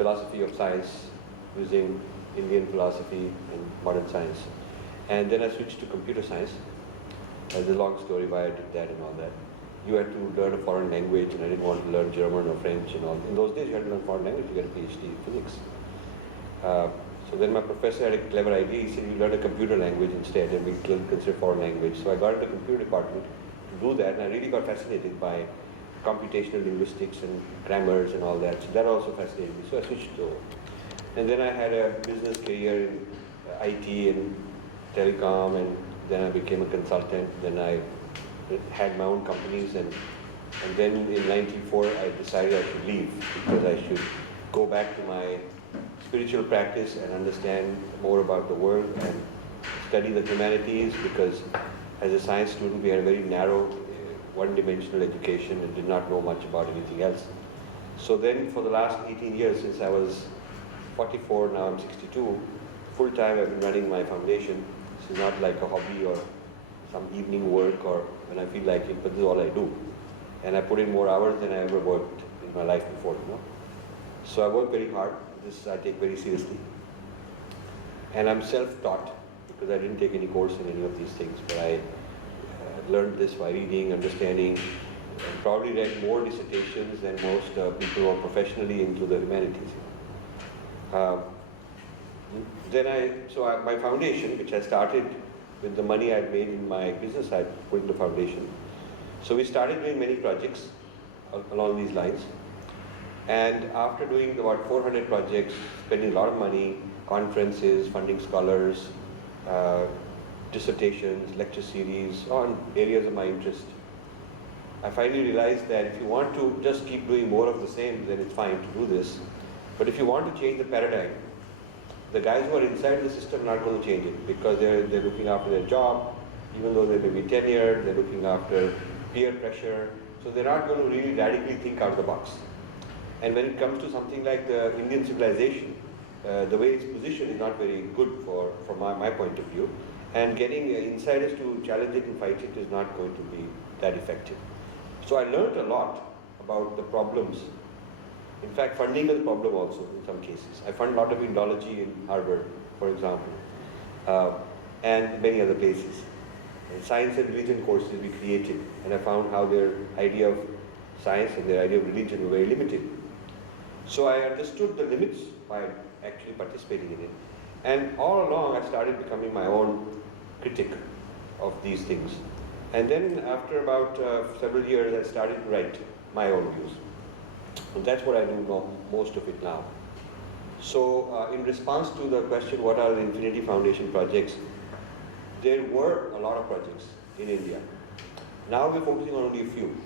philosophy of science using Indian philosophy and modern science. And then I switched to computer science. There's a long story why I did that and all that. You had to learn a foreign language, and I didn't want to learn German or French and all. In those days, you had to learn foreign language to get a PhD in physics. So then my professor had a clever idea. He said, you learn a computer language instead, and we consider foreign language. So I got into the computer department to do that, and I really got fascinated by computational linguistics and grammars and all that. So that also fascinated me. So I switched to. And then I had a business career in IT and telecom, and then I became a consultant. Then I had my own companies, and then in '94 I decided I should leave because I should go back to my spiritual practice and understand more about the world and study the humanities, because as a science student we had a very narrow, one-dimensional education and did not know much about anything else. So then for the last 18 years, since I was 44, now I'm 62, full time I've been running my foundation. This is not like a hobby or some evening work or when I feel like it, but this is all I do. And I put in more hours than I ever worked in my life before, you know. So I work very hard. This I take very seriously. And I'm self-taught because I didn't take any course in any of these things, but I learned this by reading, understanding, and probably read more dissertations than most people who are professionally into the humanities. My foundation, which I started with the money I'd made in my business, I put in the foundation. So we started doing many projects along these lines. And after doing about 400 projects, spending a lot of money, conferences, funding scholars, dissertations, lecture series on areas of my interest, I finally realized that if you want to just keep doing more of the same, then it's fine to do this. But if you want to change the paradigm, the guys who are inside the system are not going to change it, because they're looking after their job, even though they may be tenured, they're looking after peer pressure, so they're not going to really radically think out of the box. And when it comes to something like the Indian civilization, the way it's positioned is not very good from my point of view. And getting insiders to challenge it and fight it is not going to be that effective. So I learned a lot about the problems. In fact, funding is a problem also in some cases. I fund a lot of Indology in Harvard, for example, and many other places. And science and religion courses we created, and I found how their idea of science and their idea of religion were very limited. So I understood the limits by actually participating in it. And all along I started becoming my own critic of these things. And then after about several years I started to write my own views. And that's what I do most of it now. So in response to the question, what are the Infinity Foundation projects? There were a lot of projects in India. Now we're focusing on only a few.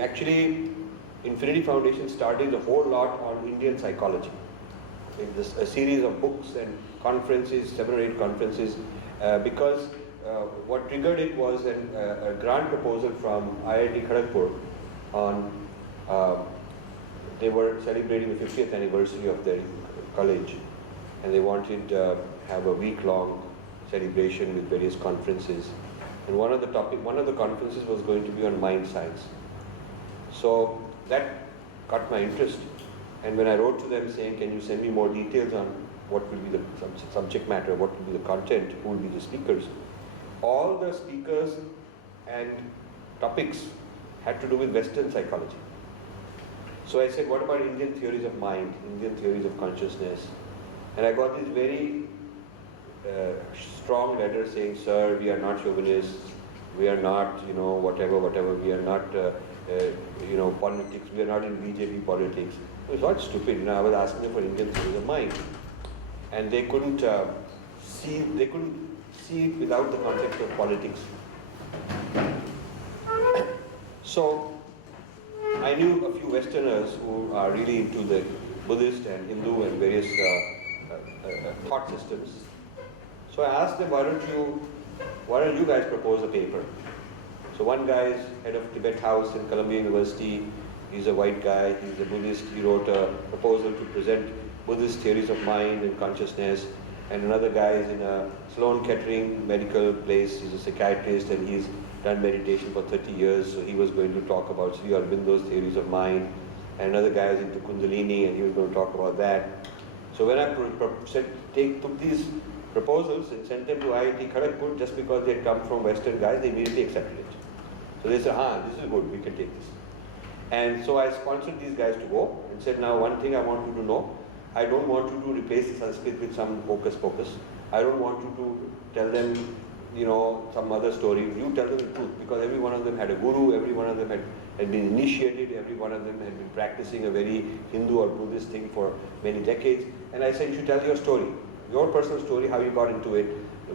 Actually, Infinity Foundation started a whole lot on Indian psychology. A series of books and conferences, 7 or 8 conferences, because what triggered it was a grant proposal from IIT Kharagpur on, they were celebrating the 50th anniversary of their college, and they wanted to have a week-long celebration with various conferences. And one of the conferences was going to be on mind science. So that caught my interest. And when I wrote to them saying, can you send me more details on what will be the subject matter, what will be the content, who will be the speakers, all the speakers and topics had to do with Western psychology. So I said, what about Indian theories of mind, Indian theories of consciousness? And I got this very strong letter saying, sir, we are not chauvinists, we are not, whatever, we are not, politics, we are not in BJP politics. It was not stupid, I was asking them for Indian theories of mind. And they couldn't see it without the context of politics. So I knew a few Westerners who are really into the Buddhist and Hindu and various thought systems. So I asked them, why don't you guys propose a paper? So one guy is head of Tibet House in Columbia University. He's a white guy, he's a Buddhist. He wrote a proposal to present Buddhist theories of mind and consciousness. And another guy is in a Sloan Kettering medical place. He's a psychiatrist and he's done meditation for 30 years. So he was going to talk about Sri Aurobindo's theories of mind. and another guy was into Kundalini, and he was going to talk about that. So when I took these proposals and sent them to IIT Kharagpur, just because they had come from Western guys, they immediately accepted it. So they said, this is good, we can take this. And so I sponsored these guys to go and said, now one thing I want you to know, I don't want you to replace the Sanskrit with some hocus pocus. I don't want you to tell them, some other story. You tell them the truth, because every one of them had a guru, every one of them had been initiated, every one of them had been practicing a very Hindu or Buddhist thing for many decades. And I said, you should tell your story, your personal story, how you got into it,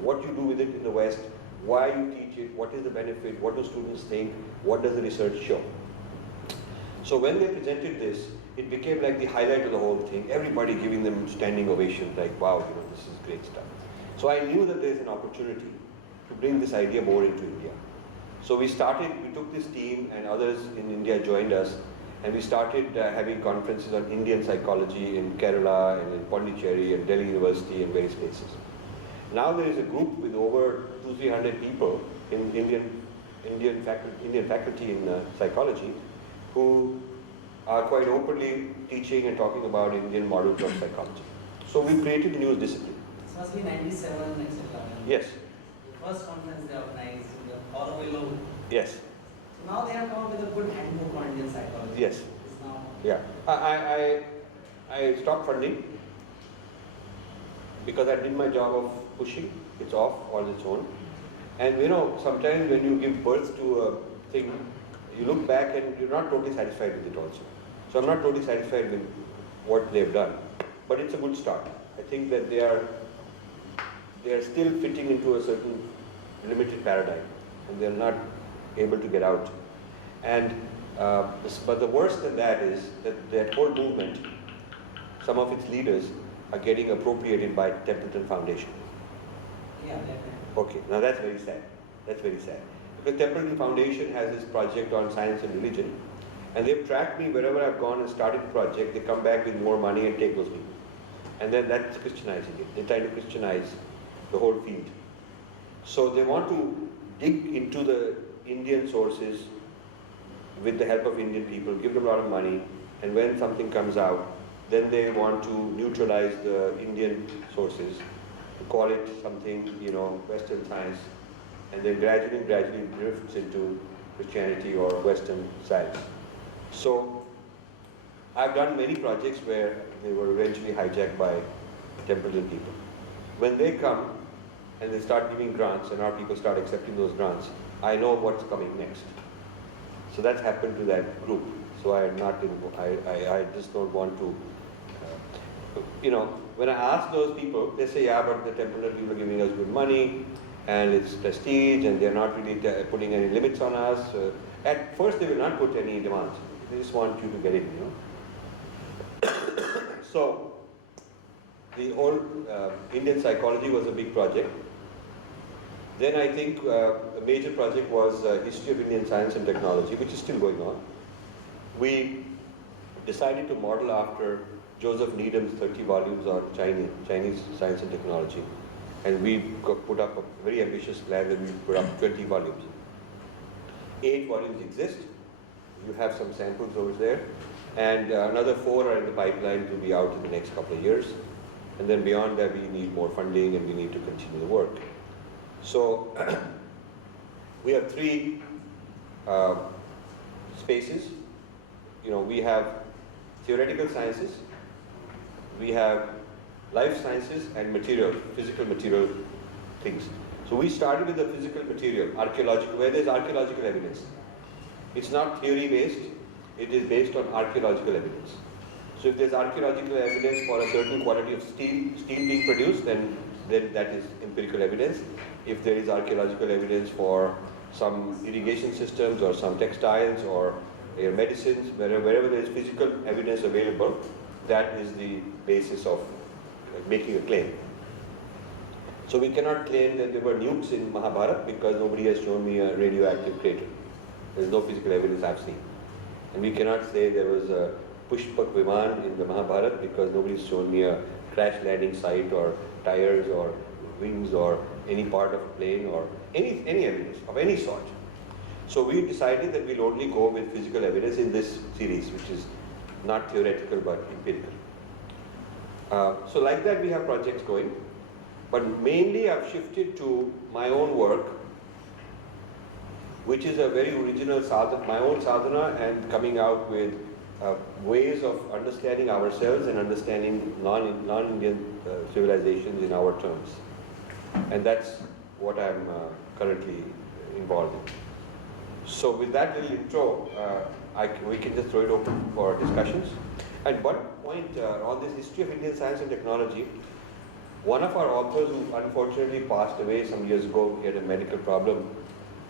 what you do with it in the West, why you teach it, what is the benefit, what do students think, what does the research show. So when they presented this, it became like the highlight of the whole thing, everybody giving them standing ovations, like, wow, this is great stuff. So I knew that there's an opportunity to bring this idea more into India. So we took this team, and others in India joined us, and we started having conferences on Indian psychology in Kerala and in Pondicherry and Delhi University and various places. Now there is a group with over 200-300 people in Indian faculty in psychology who are quite openly teaching and talking about Indian models of psychology. So we created a new discipline. This must be 97, etc. Yes. The first conference they organized in the Auroville. Yes. So now they have come up with a good handbook on Indian psychology. Yes. Now Yeah. I stopped funding because I did my job of pushing. It's off on its own. And sometimes when you give birth to a thing, you look back and you're not totally satisfied with it also. So I'm not totally satisfied with what they've done, but it's a good start. I think that they are still fitting into a certain limited paradigm, and they're not able to get out. And but the worst than that is that whole movement, some of its leaders are getting appropriated by Templeton Foundation. yeah, Okay, now that's very sad. That's very sad. Because Templeton Foundation has this project on science and religion, and they've tracked me wherever I've gone and started a project. They come back with more money and take those people. And then that's Christianizing it. They're trying to Christianize the whole field. So they want to dig into the Indian sources with the help of Indian people, give them a lot of money, and when something comes out, then they want to neutralize the Indian sources, call it something, Western science, and then gradually drifts into Christianity or Western science. So I've done many projects where they were eventually hijacked by Templeton people. When they come and they start giving grants and our people start accepting those grants, I know what's coming next. So that's happened to that group. So I just don't want to, when I ask those people, they say, yeah, but the Templeton people are giving us good money, and it's prestige, and they're not really putting any limits on us. At first, they will not put any demands. They just want you to get in, So, the whole Indian psychology was a big project. Then I think a major project was History of Indian Science and Technology, which is still going on. We decided to model after Joseph Needham's 30 volumes on Chinese science and technology. And we put up a very ambitious plan that we put up 20 volumes. 8 volumes exist. You have some samples over there. And another 4 are in the pipeline to be out in the next couple of years. And then beyond that, we need more funding and we need to continue the work. So we have 3 spaces. We have theoretical sciences, we have life sciences, and physical material things. So we started with the physical material, archaeological, where there's archaeological evidence. It's not theory based, it is based on archaeological evidence. So if there's archaeological evidence for a certain quality of steel being produced, then that is empirical evidence. If there is archaeological evidence for some irrigation systems or some textiles or medicines, wherever there is physical evidence available, that is the basis of making a claim. So we cannot claim that there were nukes in Mahabharata because nobody has shown me a radioactive crater. There is no physical evidence I've seen. And we cannot say there was a Pushpak Viman in the Mahabharata because nobody's shown me a crash landing site or tires or wings or any part of a plane or any evidence of any sort. So we decided that we'll only go with physical evidence in this series, which is not theoretical but empirical. So like that we have projects going, but mainly I've shifted to my own work, which is a very original sadhana, my own sadhana, and coming out with ways of understanding ourselves and understanding non-Indian civilizations in our terms. And that's what I'm currently involved in. So with that little intro, we can just throw it open for discussions. At one point on this history of Indian science and technology, one of our authors who unfortunately passed away some years ago, he had a medical problem,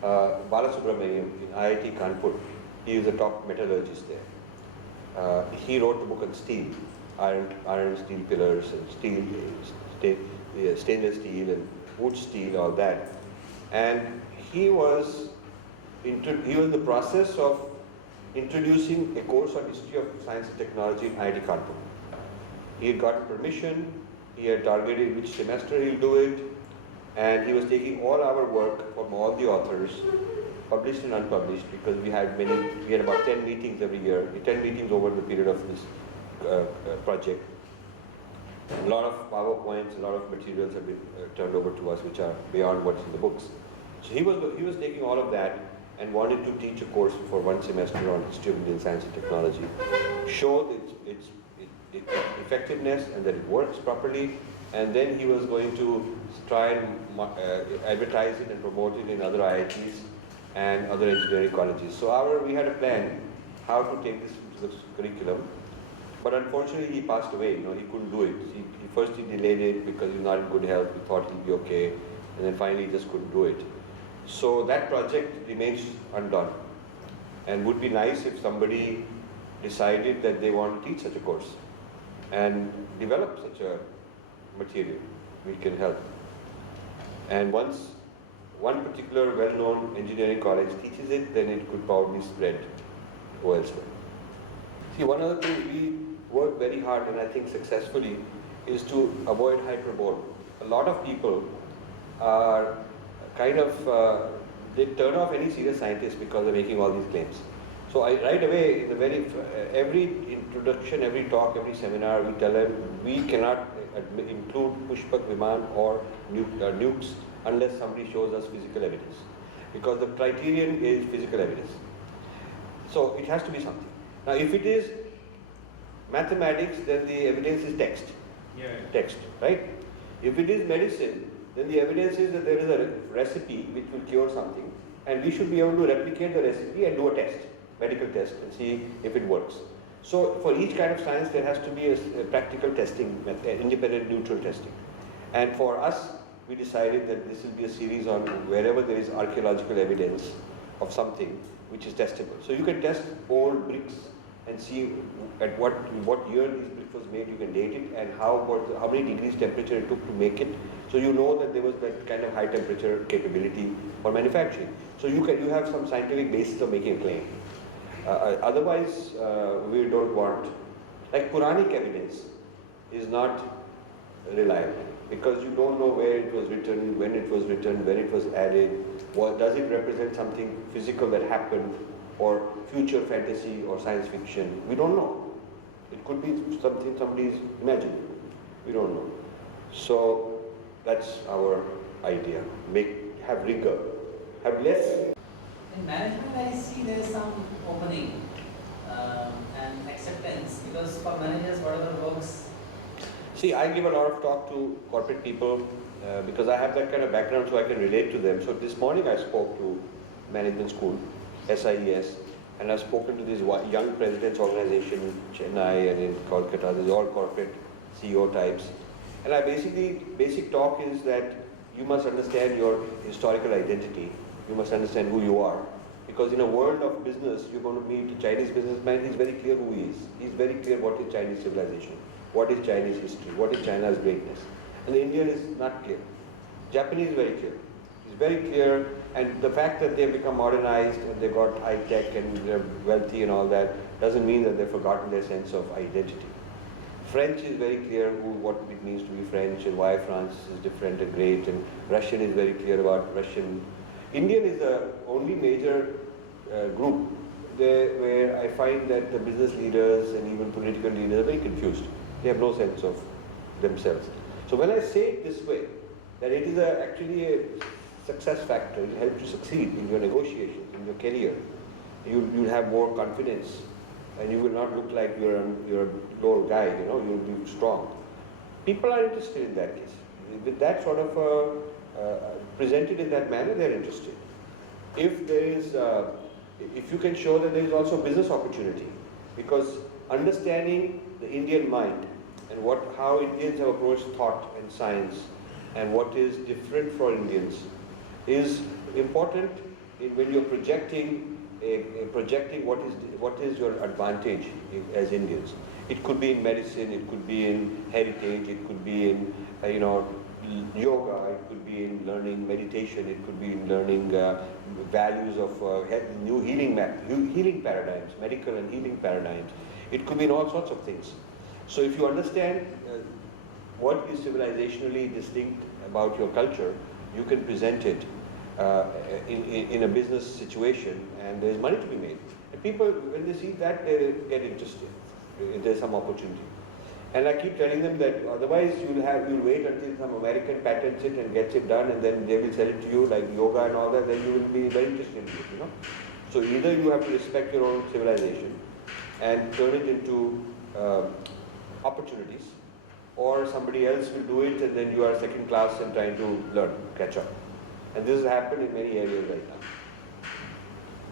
Balasubramaniam in IIT Kanpur. He is a top metallurgist there. He wrote a book on steel, iron steel pillars and stainless steel and wood steel, all that. And he was in the process of introducing a course on history of science and technology in IIT Kanpur. He had got permission, he had targeted which semester he'll do it, and he was taking all our work from all the authors, published and unpublished, because we had about 10 meetings every year, 10 meetings over the period of this project. A lot of PowerPoints, a lot of materials have been turned over to us which are beyond what's in the books. So he was taking all of that and wanted to teach a course for one semester on history of Indian science and technology, show its effectiveness and that it works properly, and then he was going to try and advertise it and promote it in other IITs and other engineering colleges. So we had a plan how to take this into the curriculum, but unfortunately he passed away. He couldn't do it. First he delayed it because he was not in good health. We thought he'd be okay, and then finally he just couldn't do it. So that project remains undone, and would be nice if somebody decided that they want to teach such a course and develop such a material. We can help. And once one particular well-known engineering college teaches it, then it could probably spread elsewhere. See, one other thing we work very hard, and I think successfully, is to avoid hyperbole. A lot of people are kind of, they turn off any serious scientist because they're making all these claims. So right away, in every introduction, every talk, every seminar, we tell them we cannot include Pushpak Viman or nukes unless somebody shows us physical evidence. Because the criterion is physical evidence. So it has to be something. Now if it is mathematics, then the evidence is text. Yeah. Text, right? If it is medicine, then the evidence is that there is a recipe which will cure something, and we should be able to replicate the recipe and do a test, medical test, and see if it works. So for each kind of science there has to be a practical testing, independent neutral testing. And for us, we decided that this will be a series on wherever there is archaeological evidence of something which is testable. So you can test old bricks and see at what year these bricks was made. You can date it and how many degrees temperature it took to make it. So you know that there was that kind of high temperature capability for manufacturing. So you have some scientific basis of making a claim. Otherwise, we don't want, like Puranic evidence is not reliable because you don't know where it was written, when it was written, when it was added. Does it represent something physical that happened, or future fantasy or science fiction? We don't know. It could be something somebody's imagining. We don't know. So that's our idea. Have rigor, have less. In management, I see there is some opening and acceptance, because for managers, whatever works. See, I give a lot of talk to corporate people because I have that kind of background, so I can relate to them. So this morning I spoke to management school, SIES, and I've spoken to this young presidents organization in Chennai and in Kolkata. These are all corporate CEO types. And basic talk is that you must understand your historical identity. You must understand who you are. Because in a world of business, you're going to meet a Chinese businessman. He's very clear who he is. He's very clear what is Chinese civilization, what is Chinese history, what is China's greatness. And the Indian is not clear. Japanese is very clear. He's very clear, and the fact that they've become modernized and they've got high tech and they're wealthy and all that doesn't mean that they've forgotten their sense of identity. French is very clear what it means to be French and why France is different and great, and Russian is very clear about Russian. Indian is the only major group where I find that the business leaders and even political leaders are very confused. They have no sense of themselves. So when I say it this way, that it is actually a success factor, it will help you succeed in your negotiations, in your career. You'll have more confidence, and you will not look like you're a low guy, you'll be strong. People are interested in that case. With that sort of presented in that manner, they're interested. If there is, if you can show that there is also business opportunity, because understanding the Indian mind and how Indians have approached thought and science and what is different for Indians is important when you're projecting what is your advantage as Indians. It could be in medicine, it could be in heritage, it could be in yoga, it could be in learning meditation, it could be in learning values of new healing paradigms, medical and healing paradigms. It could be in all sorts of things. So if you understand what is civilizationally distinct about your culture, you can present it in a business situation, and there's money to be made. And people, when they see that, they get interested. There's some opportunity. And I keep telling them that otherwise you'll wait until some American patents it and gets it done, and then they will sell it to you like yoga and all that, then you will be very interested in it, So either you have to respect your own civilization and turn it into opportunities, or somebody else will do it and then you are second class and trying to learn, catch up. And this has happened in many areas right now.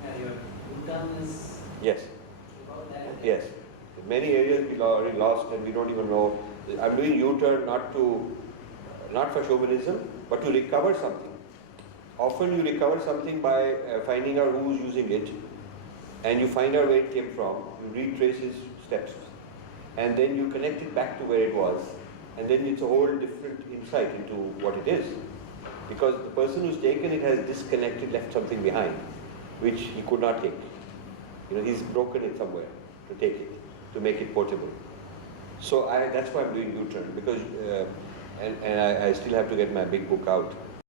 Yeah, your income is Yes. about that. Yes. In many areas we already lost and we don't even know. I'm doing U-turn not for chauvinism, but to recover something. Often you recover something by finding out who's using it, and you find out where it came from, you retrace his steps, and then you connect it back to where it was, and then it's a whole different insight into what it is. Because the person who's taken it has disconnected, left something behind, which he could not take. He's broken it somewhere to take it, to make it portable. So that's why I'm doing U-turn, because, and I still have to get my big book out.